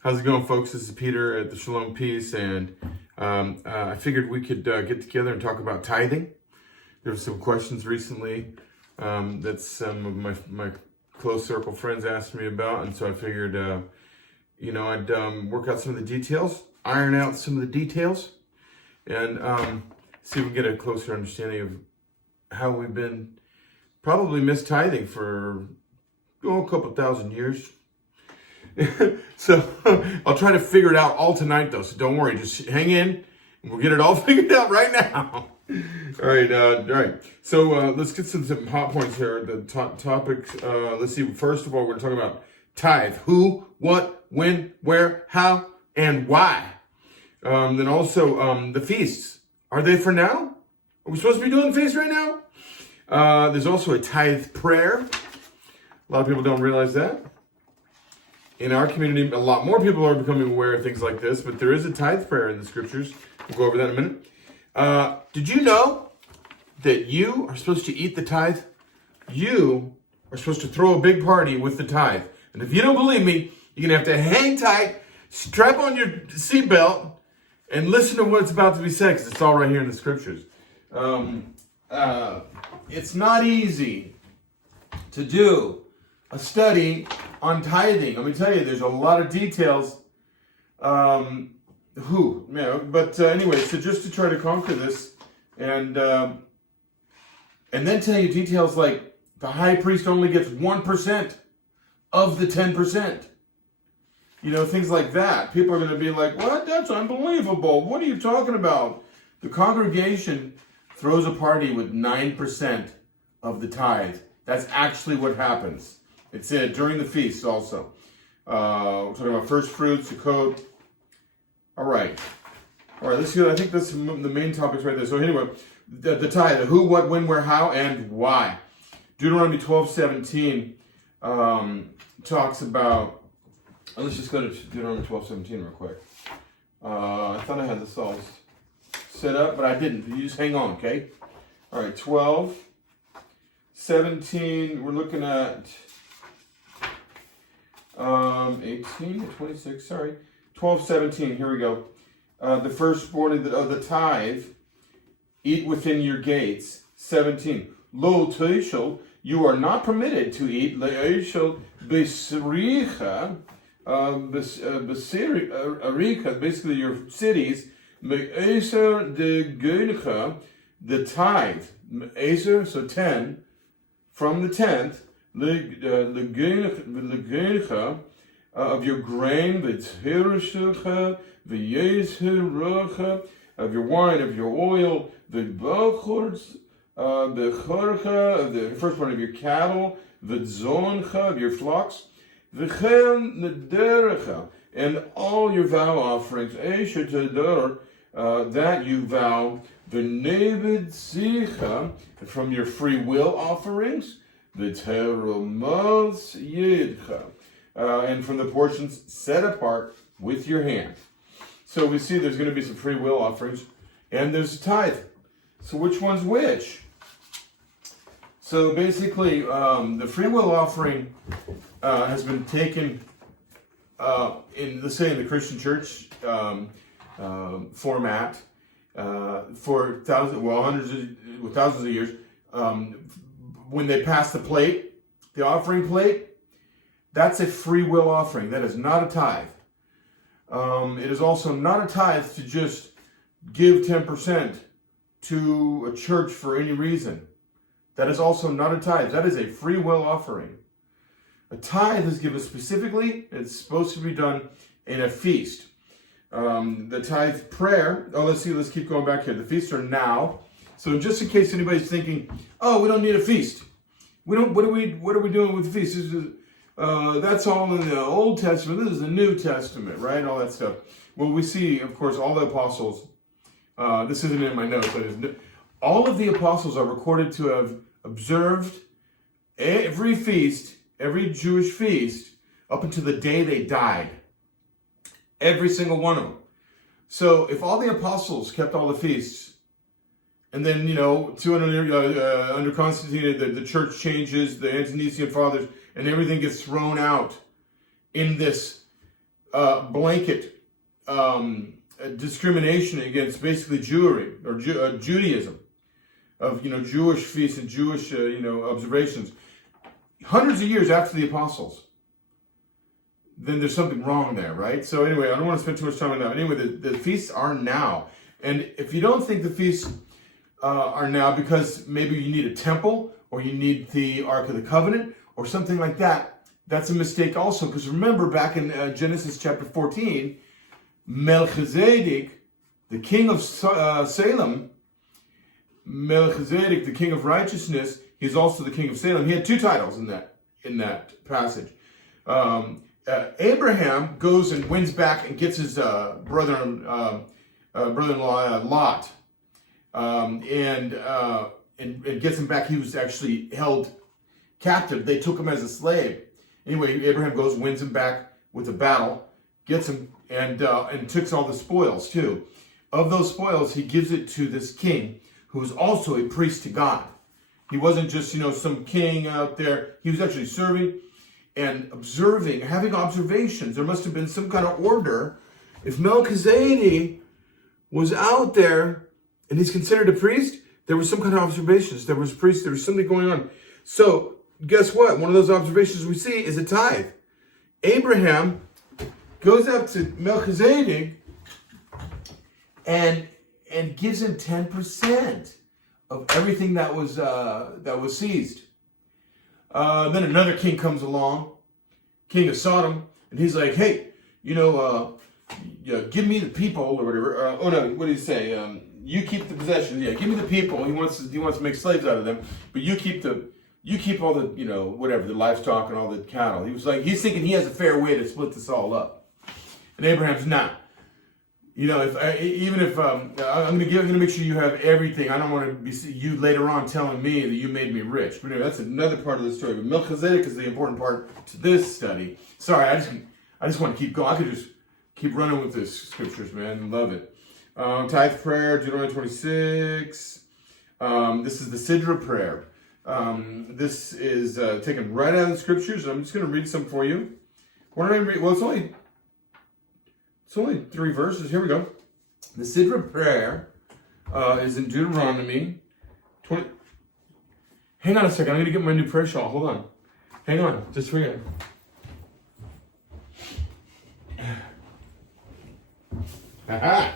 How's it going, folks? This is Peter at the Shalom Peace, and I figured we could get together and talk about tithing. There were some questions recently that some of my close circle friends asked me about, and so I figured, I'd work out some of the details, iron out some of the details, and see if we can get a closer understanding of how we've been probably missed tithing for a couple thousand years. So I'll try to figure it out all tonight, though. So don't worry, just hang in, and we'll get it all figured out right now. All right. So let's get some hot points here. The topic. Let's see. First of all, we're talking about tithe: who, what, when, where, how, and why. Then also the feasts. Are they for now? Are we supposed to be doing feasts right now? There's also a tithe prayer. A lot of people don't realize that. In our community, a lot more people are becoming aware of things like this, but there is a tithe prayer in the scriptures. We'll go over that in a minute. Did you know that you are supposed to eat the tithe? You are supposed to throw a big party with the tithe. And if you don't believe me, you're going to have to hang tight, strap on your seatbelt, and listen to what's about to be said, because it's all right here in the scriptures. It's not easy to do a study on tithing. Let me tell you, there's a lot of details. Anyway, so just to try to conquer this, and then tell you details like the high priest only gets 1% of the 10%. Things like that. People are going to be like, "What? That's unbelievable. What are you talking about?" The congregation throws a party with 9% of the tithe. That's actually what happens. It's during the feast also. We're talking about first fruits, the coat. All right, let's see. I think that's the main topics right there. So anyway, the tithe: who, what, when, where, how, and why. Deuteronomy 12:17 talks about. Let's just go to Deuteronomy 12:17 real quick. I thought I had this all set up, but I didn't. You just hang on, okay? All right, 12:17. We're looking at 18 to 26. Sorry, 12:17. Here we go. The firstborn of the tithe, eat within your gates. 17. Lo teishel, you are not permitted to eat leishel besricha, besiricha, basically your cities. Me'eser de geincha, the tithe. Me'eser, so 10, from the 10th. Legeincha of your grain, v'tzhirishucha, v'yezhirucha, of your wine, of your oil, v'bachorz, v'chorcha, of the firstborn of your cattle, v'tzoncha, of your flocks, v'chen nederecha, and all your vow offerings, esher tador, that you vow, v'nevid zicha, from your free will offerings, and from the portions set apart with your hand. So we see there's going to be some free will offerings, and there's a tithe. So which one's which? So basically, the free will offering has been taken in the Christian church format for thousands of years. When they pass the plate, the offering plate, that's a free will offering. That is not a tithe. It is also not a tithe to just give 10% to a church for any reason. That is also not a tithe. That is a free will offering. A tithe is given specifically. It's supposed to be done in a feast. The tithe prayer. Let's keep going back here. The feasts are now. So just in case anybody's thinking, "Oh, we don't need a feast. What are we doing with the feast? That's all in the Old Testament. This is the New Testament, right? All that stuff." Well, we see, of course, all the apostles. This isn't in my notes, but all of the apostles are recorded to have observed every feast, every Jewish feast, up until the day they died. Every single one of them. So if all the apostles kept all the feasts, and then, 200 years under Constantine, the church changes, the Antonician fathers, and everything gets thrown out in this blanket discrimination against basically Jewry or Judaism, of Jewish feasts and Jewish observations, hundreds of years after the apostles, then there's something wrong there, right? So anyway, I don't want to spend too much time on that. Anyway, the feasts are now, and if you don't think the feasts are now because maybe you need a temple or you need the Ark of the Covenant or something like that, that's a mistake also. Because remember, back in Genesis chapter 14, Melchizedek, the king of Salem, Melchizedek, the king of righteousness, he's also the king of Salem. He had two titles in that passage. Abraham goes and wins back and gets his brother-in-law Lot, and gets him back. He was actually held captive. They took him as a slave. Anyway, Abraham goes, wins him back with a battle, gets him, and takes all the spoils too. Of those spoils, he gives it to this king who was also a priest to God. He wasn't just some king out there. He was actually serving and observing, having observations. There must have been some kind of order. If Melchizedek was out there and he's considered a priest, there was some kind of observations. There was priests. There was something going on. So guess what? One of those observations we see is a tithe. Abraham goes up to Melchizedek and gives him 10% of everything that was seized. Then another king comes along, king of Sodom, and he's like, hey, give me the people or whatever. What did he say? You keep the possessions. Yeah, give me the people. He wants to make slaves out of them, but you keep all the the livestock and all the cattle. He's thinking he has a fair way to split this all up, and Abraham's not. I'm going to make sure you have everything. I don't want to be you later on telling me that you made me rich. But anyway, that's another part of the story. But Melchizedek is the important part to this study. Sorry, I just want to keep going. I could just keep running with this scriptures, man. Love it. Tithe prayer, Deuteronomy 26. This is the Sidra prayer. This is taken right out of the scriptures. I'm just going to read some for you. What did I read? Well, it's only 3 verses. Here we go. The Sidra prayer is in Deuteronomy 20. Hang on a second. I'm going to get my new prayer shawl. Hold on. Hang on. Just a second. Aha!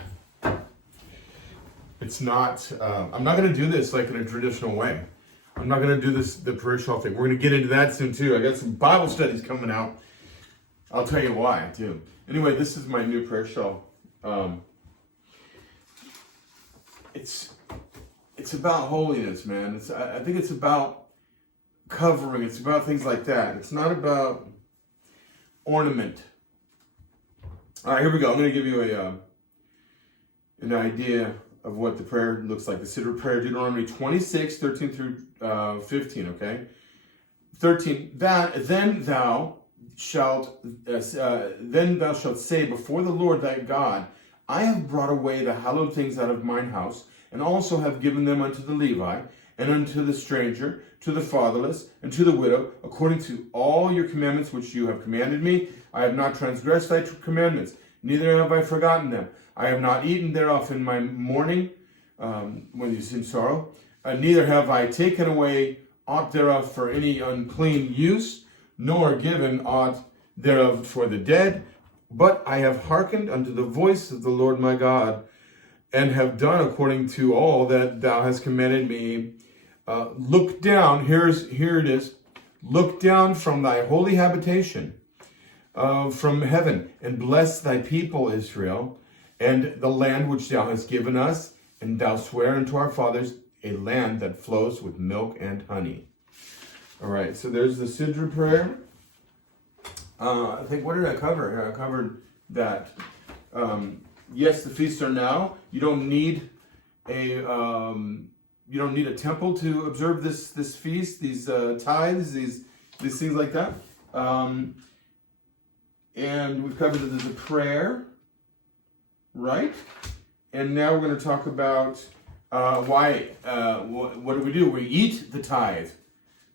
It's not, I'm not going to do this like in a traditional way. I'm not going to do the prayer shawl thing. We're going to get into that soon too. I got some Bible studies coming out. I'll tell you why too. Anyway, this is my new prayer shawl. It's about holiness, man. I think it's about covering. It's about things like that. It's not about ornament. All right, here we go. I'm going to give you an idea of what the prayer looks like. The Sidra prayer, Deuteronomy 26, 13 through 15, okay? 13, then thou shalt say before the Lord thy God, I have brought away the hallowed things out of mine house, and also have given them unto the Levi, and unto the stranger, to the fatherless, and to the widow, according to all your commandments which you have commanded me. I have not transgressed thy commandments, neither have I forgotten them. I have not eaten thereof in my mourning, when you see sorrow. Neither have I taken away aught thereof for any unclean use, nor given aught thereof for the dead. But I have hearkened unto the voice of the Lord my God, and have done according to all that thou hast commanded me. Look down, here it is. Look down from thy holy habitation, from heaven, and bless thy people Israel, and the land which thou hast given us, and thou swear unto our fathers, a land that flows with milk and honey. All right, so there's the Sidra prayer. I think, what did I cover? I covered that. Yes, the feasts are now. You don't need a temple to observe this feast, these tithes, these things like that. And we've covered that there's a prayer, right? And now we're going to talk about why. What do? We eat the tithe.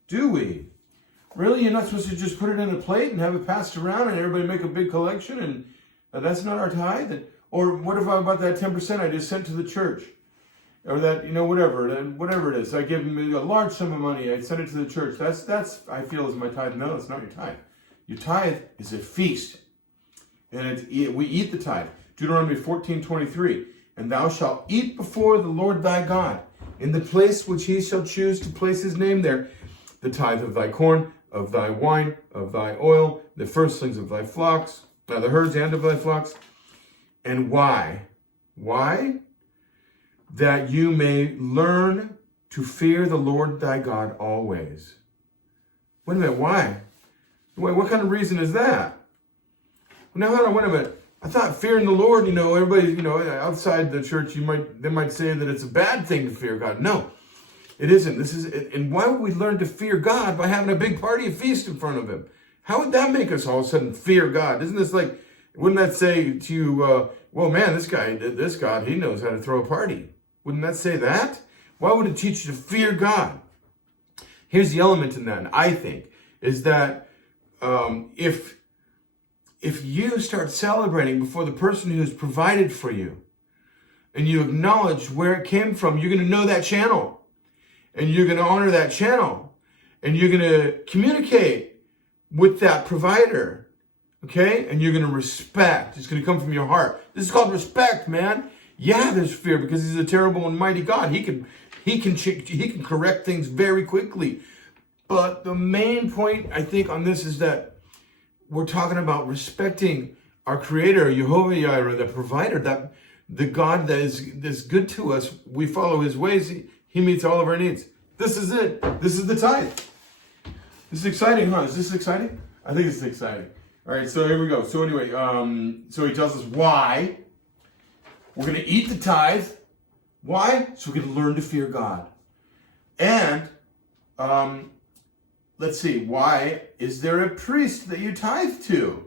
Do we? Really? You're not supposed to just put it in a plate and have it passed around and everybody make a big collection and that's not our tithe? Or what about that 10% I just sent to the church? Or that, whatever it is. I give them a large sum of money. I send it to the church. That's I feel is my tithe. No, it's not your tithe. Your tithe is a feast. And we eat the tithe. Deuteronomy 14:23. And thou shalt eat before the Lord thy God in the place which he shall choose to place his name there, the tithe of thy corn, of thy wine, of thy oil, the firstlings of thy flocks, the herds and of thy flocks. And why? Why? That you may learn to fear the Lord thy God always. Wait a minute, why? Wait, what kind of reason is that? Now, hold on, wait a minute. I thought fearing the Lord, everybody, outside the church, they might say that it's a bad thing to fear God. No, it isn't. And why would we learn to fear God by having a big party, a feast in front of him? How would that make us all of a sudden fear God? Isn't this like, wouldn't that say to you, well, man, this God, he knows how to throw a party. Wouldn't that say that? Why would it teach you to fear God? Here's the element in that, I think, is that if you start celebrating before the person who's provided for you, and you acknowledge where it came from, you're going to know that channel, and you're going to honor that channel, and you're going to communicate with that provider, okay? And you're going to respect. It's going to come from your heart. This is called respect, man. Yeah, there's fear because he's a terrible and mighty God. He can correct things very quickly. But the main point, I think, on this is that we're talking about respecting our Creator, Jehovah-Jireh, the provider, that the God that is good to us. We follow his ways. He meets all of our needs. This is it. This is the tithe. This is exciting, huh? Is this exciting? I think it's exciting. All right, so here we go. So anyway, so he tells us why we're going to eat the tithe. Why? So we can learn to fear God. And let's see, why is there a priest that you tithe to?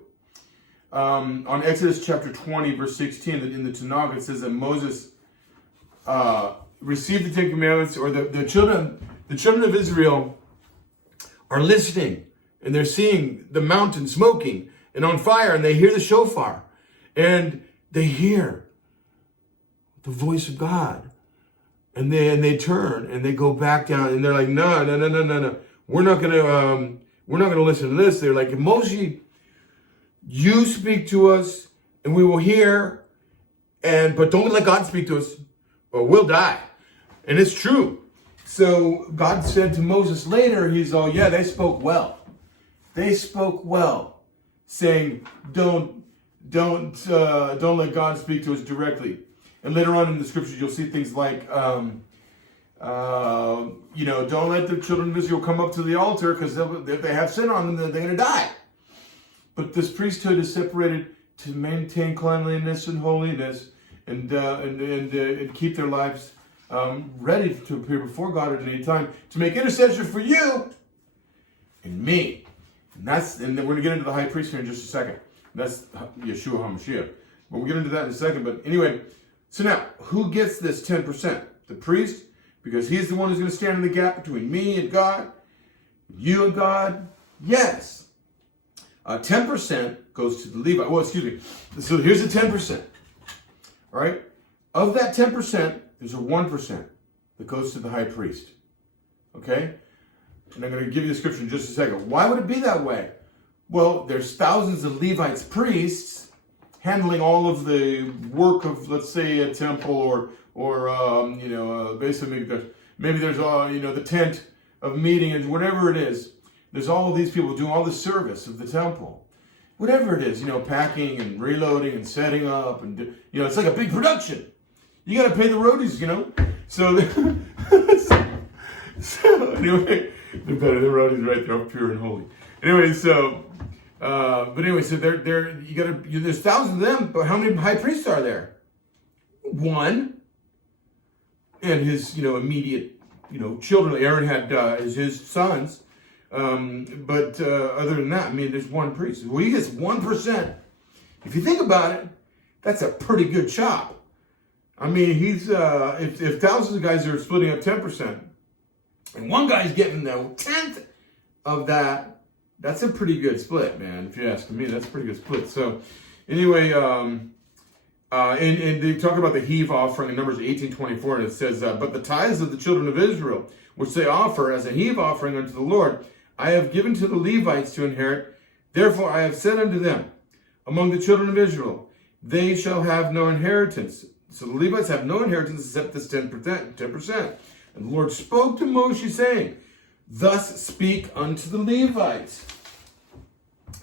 On Exodus chapter 20, verse 16, in the Tanakh, it says that Moses received the Ten Commandments, or the children of Israel are listening, and they're seeing the mountain smoking and on fire, and they hear the shofar, and they hear the voice of God, and they turn and they go back down, and they're like, no. We're not gonna listen to this. They're like, Moshe, you speak to us and we will hear, but don't let God speak to us or we'll die. And it's true. So God said to Moses later, they spoke well. They spoke well, saying, don't let God speak to us directly. And later on in the scriptures, you'll see things like, don't let the children of Israel come up to the altar, because if they have sin on them, then they're going to die. But this priesthood is separated to maintain cleanliness and holiness, and keep their lives ready to appear before God at any time to make intercession for you and me. And then we're going to get into the high priest here in just a second. That's Yeshua HaMashiach. But we'll get into that in a second. But anyway, so now, who gets this 10%? The priest, because he's the one who's going to stand in the gap between me and God, you and God. Yes. 10% goes to the Levi. Well, excuse me. So here's the 10%. All right. Of that 10%, there's a 1% that goes to the high priest. Okay. And I'm going to give you the scripture in just a second. Why would it be that way? Well, there's thousands of Levites, priests, handling all of the work of, let's say, a temple or basically maybe there's the tent of meeting and whatever it is. There's all of these people doing all the service of the temple. Whatever it is, packing and reloading and setting up, and it's like a big production. You got to pay the roadies, So anyway, the roadies right there, pure and holy. Anyway, so there's thousands of them, but how many high priests are there? One, and his immediate children. Aaron had his sons. But other than that, there's one priest. Well, he gets 1%. If you think about it, that's a pretty good chop. He's if thousands of guys are splitting up 10%, and one guy's getting the 10th of that, That's a pretty good split, man. If you're asking me, that's a pretty good split. So anyway, and they talk about the heave offering in Numbers 18:24, and it says, but the tithes of the children of Israel, which they offer as a heave offering unto the Lord, I have given to the Levites to inherit. Therefore I have said unto them, among the children of Israel, they shall have no inheritance. So the Levites have no inheritance except this 10%. And the Lord spoke to Moshe, saying, thus speak unto the Levites,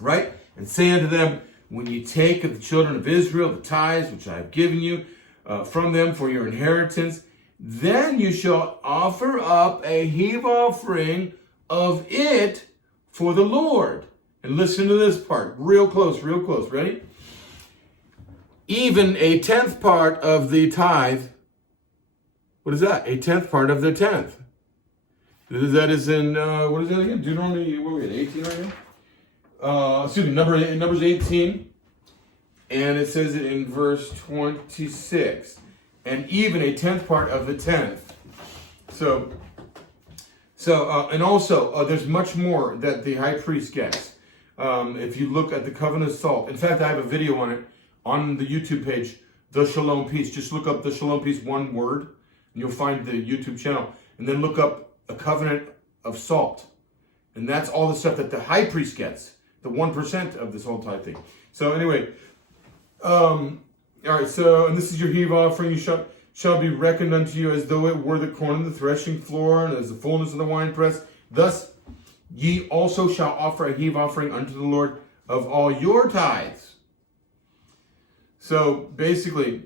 right? And say unto them, when you take of the children of Israel the tithes which I have given you from them for your inheritance, then you shall offer up a heave offering of it for the Lord. And listen to this part, real close, ready? Even a 10th part of the tithe. What is that? A 10th part of the 10th. That is in, what is that again? Deuteronomy, what are we at, 18 right here? Excuse me, Numbers 18. And it says it in verse 26. And even a 10th part of the 10th. So and also, there's much more that the high priest gets. If you look at the covenant of salt. In fact, I have a video on it on the YouTube page, The Shalom Peace. Just look up The Shalom Peace, one word, and you'll find the YouTube channel. And then look up a covenant of salt. And that's all the stuff that the high priest gets. The 1% of this whole tithe thing. So anyway, all right, so, and this is your heave offering. You shall be reckoned unto you as though it were the corn of the threshing floor, and as the fullness of the winepress. Thus ye also shall offer a heave offering unto the Lord of all your tithes. So basically,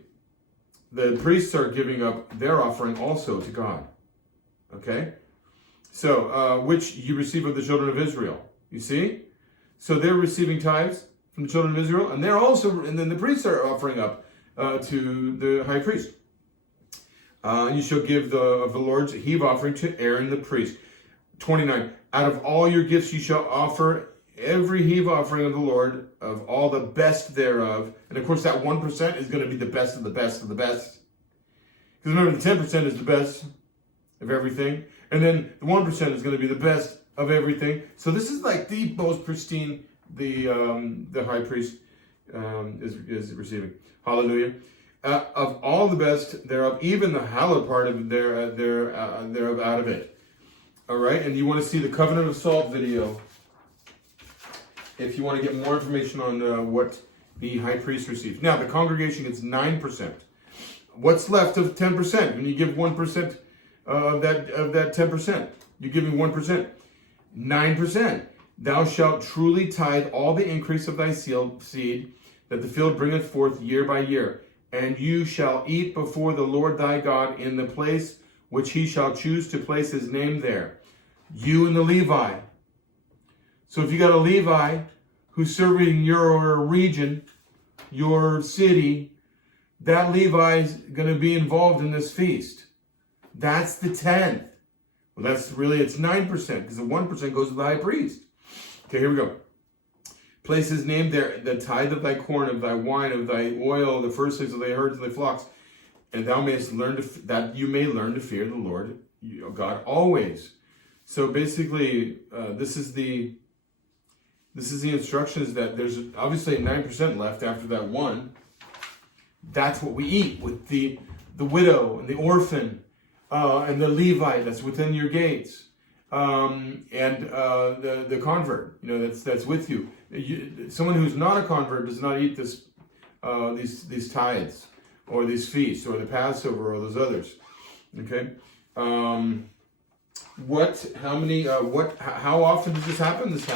the priests are giving up their offering also to God. Okay? So, which you receive of the children of Israel. You see? So they're receiving tithes from the children of Israel, and they're also, and then the priests are offering up to the high priest. You shall give of the Lord's heave offering to Aaron the priest. 29. Out of all your gifts you shall offer every heave offering of the Lord, of all the best thereof. And of course that 1% is going to be the best of the best of the best. Because remember, the 10% is the best of everything. And then the 1% is going to be the best of everything. So this is like the most pristine the high priest is receiving. Hallelujah. Of all the best thereof, even the hallowed part of thereof out of it. All right, and you want to see the Covenant of Salt video if you want to get more information on what the high priest receives. Now, the congregation gets 9%. What's left of 10%? When you give 1% of that 10%, you're giving 1%. 9%. Thou shalt truly tithe all the increase of thy seed that the field bringeth forth year by year. And you shall eat before the Lord thy God in the place which he shall choose to place his name there. You and the Levi. So if you got a Levi who's serving your region, your city, that Levi is going to be involved in this feast. That's the 10th. Well, that's really, it's 9%, because the 1% goes to the high priest. Okay, here we go. Place his name there, the tithe of thy corn, of thy wine, of thy oil, the firstlings of thy herds and thy flocks, and thou mayest learn that you may learn to fear the Lord your God always. So basically, this is the instructions that there's obviously 9% left after that one. That's what we eat with the widow and the orphan and the Levi that's within your gates, and the convert, that's with you. Someone who's not a convert does not eat these tithes or these feasts or the Passover or those others. Okay. How often does this happen? This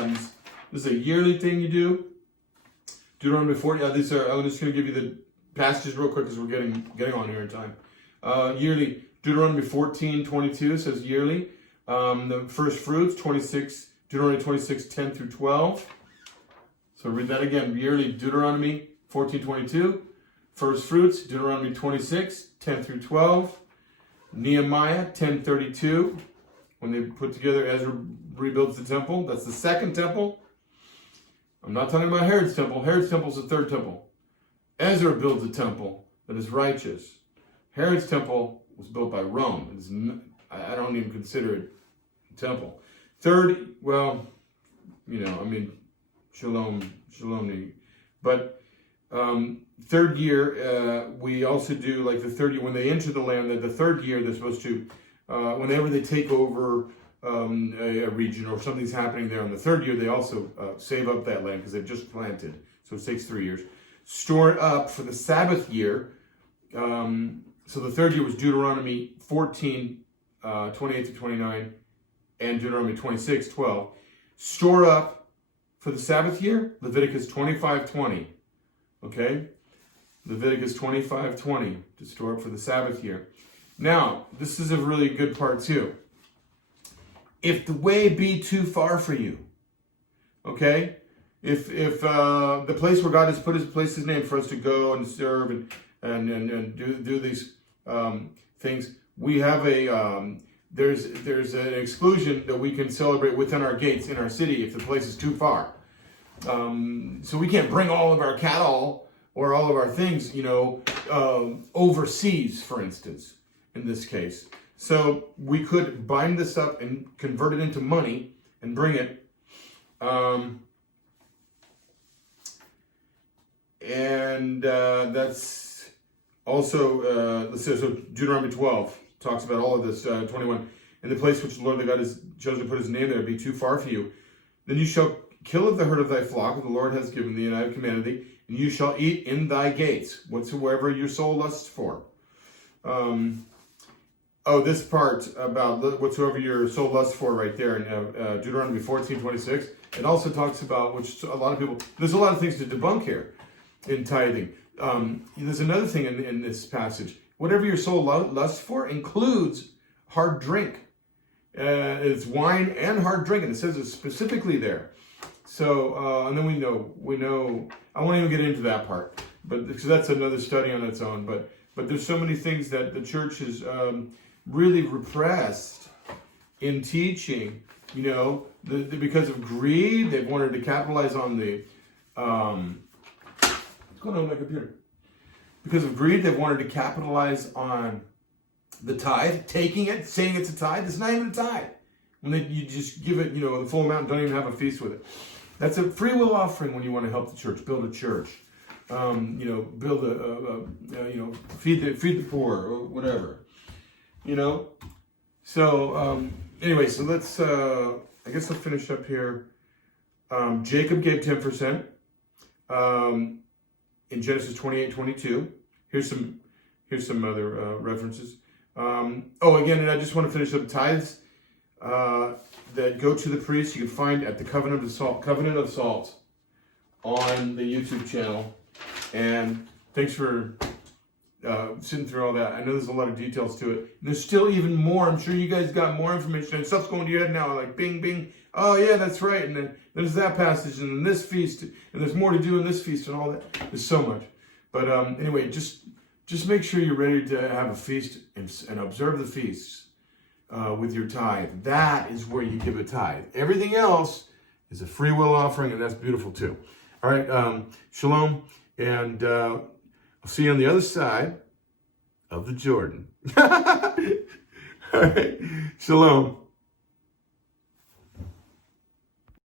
is a yearly thing you do. Deuteronomy 40. I'm just going to give you the passages real quick because we're getting on here in time. Yearly. Deuteronomy 14:22 says yearly. The first fruits, Deuteronomy 26:10 through 12. So read that again. Yearly, Deuteronomy 14:22. First fruits, Deuteronomy 26:10 through 12. Nehemiah 10:32. When they put together, Ezra rebuilds the temple. That's the second temple. I'm not talking about Herod's temple. Herod's temple is the third temple. Ezra builds a temple that is righteous. Herod's temple was built by Rome. I don't even consider it a temple. Third, well, Shalom. But third year, we also do like the third year, when they enter the land, that the third year they're supposed to, whenever they take over a region or something's happening there on the third year, they also save up that land because they've just planted. So it takes 3 years. Store it up for the Sabbath year. So the third year was Deuteronomy 14, 28 to 29, and Deuteronomy 26, 12. Store up for the Sabbath year, Leviticus 25:20. Okay? Leviticus 25:20 to store up for the Sabbath year. Now, this is a really good part too. If the way be too far for you, okay? If the place where God has placed His name for us to go and serve and do these things, we have there's an exclusion that we can celebrate within our gates in our city if the place is too far. So we can't bring all of our cattle or all of our things, overseas, for instance, in this case. So we could bind this up and convert it into money and bring it. That's also, so Deuteronomy 12 talks about all of this, 21. In the place which the Lord thy God has chosen to put His name there be too far for you, then you shall kill of the herd of thy flock that the Lord has given thee, and I have commanded thee, and you shall eat in thy gates, whatsoever your soul lusts for. This part about whatsoever your soul lusts for right there in Deuteronomy 14:26, it also talks about, which a lot of people, there's a lot of things to debunk here in tithing. There's another thing in this passage. Whatever your soul lusts for includes hard drink. It's wine and hard drink, and it says it specifically there. So, and then we know, I won't even get into that part, but because that's another study on its own. But there's so many things that the church has really repressed in teaching. Because of greed, they've wanted to capitalize on the. What's going on with my computer? Because of greed, they've wanted to capitalize on the tithe, taking it, saying it's a tithe. It's not even a tithe. When you just give it, the full amount, don't even have a feast with it. That's a free will offering when you want to help the church, build a church, build feed the poor or whatever, So anyway, so let's I guess I'll finish up here. Jacob gave 10%. In Genesis 28:22. Here's some other references. Again, and I just want to finish up tithes that go to the priest. You can find at the Covenant of Salt on the YouTube channel. And thanks for sitting through all that. I know there's a lot of details to it. There's still even more. I'm sure you guys got more information and stuff's going to your head now, like bing, bing. Oh yeah, that's right. And then there's that passage and then this feast, and there's more to do in this feast and all that. There's so much. But anyway, just make sure you're ready to have a feast and observe the feasts with your tithe. That is where you give a tithe. Everything else is a free will offering, and that's beautiful too. All right, shalom, and I'll see you on the other side of the Jordan. All right, shalom.